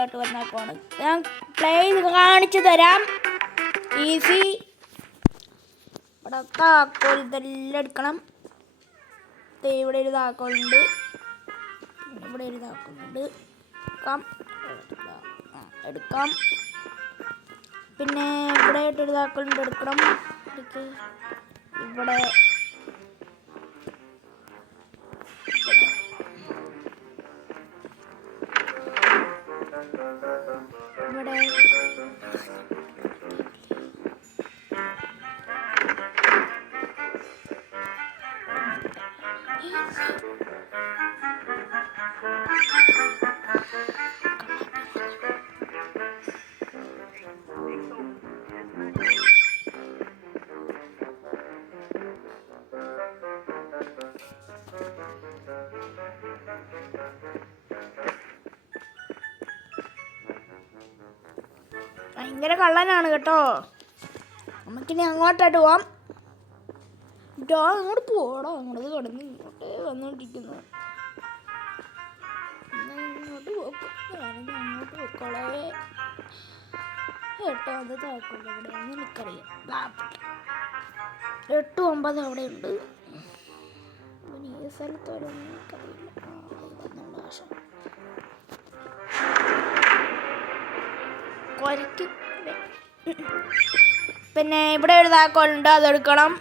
ആദ്യമായിട്ട് വരുന്ന അക്കൗണ്ട്. ഞാൻ പ്ലേ ചെയ്ത് കാണിച്ചു തരാം. ഈസി. ഇവിടെ താക്കോൽ ഇതെല്ലാം എടുക്കണം. ഇവിടെ ഒരു താക്കോലുണ്ട്, ഇവിടെ ഒരു താക്കോലുണ്ട്. എടുക്കാം. പിന്നെ ഇവിടെ ആയിട്ടൊരു താക്കോലുണ്ട്, എടുക്കണം. ഇവിടെ ഭയങ്കര കള്ളനാണ് കേട്ടോ. നമുക്കിനി അങ്ങോട്ടായിട്ട് പോവാം. അങ്ങോട്ട് പോടാ, അങ്ങോട്ട് കടന്ന് ഇങ്ങോട്ട് വന്നോണ്ടിരിക്കുന്നു. ഇങ്ങോട്ട് പോക്കും, ഞാനിന്ന് അങ്ങോട്ട് പോക്കോളേ. എട്ടാമത് താക്കോൽ എവിടെയാണെന്ന് എനിക്കറിയാം. 8, 9 അവിടെ ഉണ്ട്. ഈ സ്ഥലത്തോടൊന്നും എനിക്കറിയില്ല. പിന്നെ ഇവിടെ ഒരു താക്കോലുണ്ട്, അതെടുക്കണം.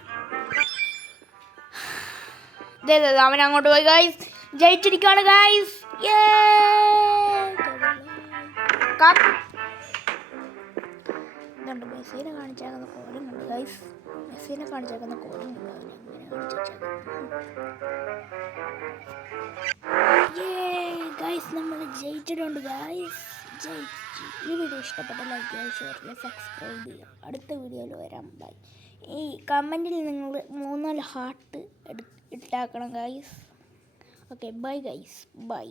അവൻ അങ്ങോട്ട് പോയി ഗൈസ്. ജയിച്ചിരിക്കുകയാണ് ഗൈസ്. ഇതുണ്ട് മെസ്സിനെ കാണിച്ചേക്കുന്ന കോഡിങ്ങുണ്ട് ഗൈസ്. മെസ്സിനെ കാണിച്ചേക്കുന്ന കോഡിങ്ങുണ്ട്. ഗൈസ് നമ്മൾ ജയിച്ചിട്ടുണ്ട് ഗൈസ്. ഈ വീഡിയോ ഇഷ്ടപ്പെട്ട ലൈക്ക് ചെയ്യുക, ഷെയർ ചെയ്യുക, സബ്സ്ക്രൈബ് ചെയ്യുക. അടുത്ത വീഡിയോയിൽ വരാം. ബൈ. ഈ കമൻറ്റിൽ നിങ്ങൾ 3-4 ഹാർട്ട് ഇട്ടാക്കണം guys. Okay bye guys. By.